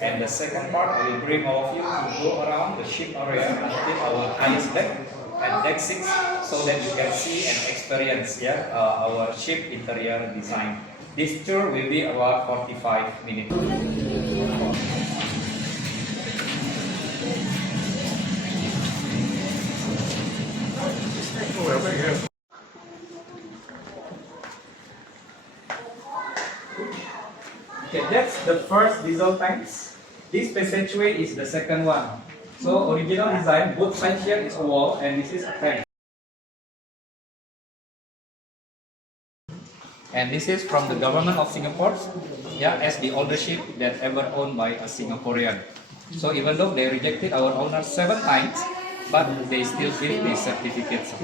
And the second part, I will bring all of you to go around the ship area until our highest deck and deck 6, so that you can see and experience our ship interior design. This tour will be about 45 minutes. Okay, that's the first diesel tanks. This passageway is the second one. So original design, both sides here is a wall and this is a tank. And this is from the government of Singapore, as the oldest ship that ever owned by a Singaporean. So even though they rejected our owner 7 times, but they still give these certificates.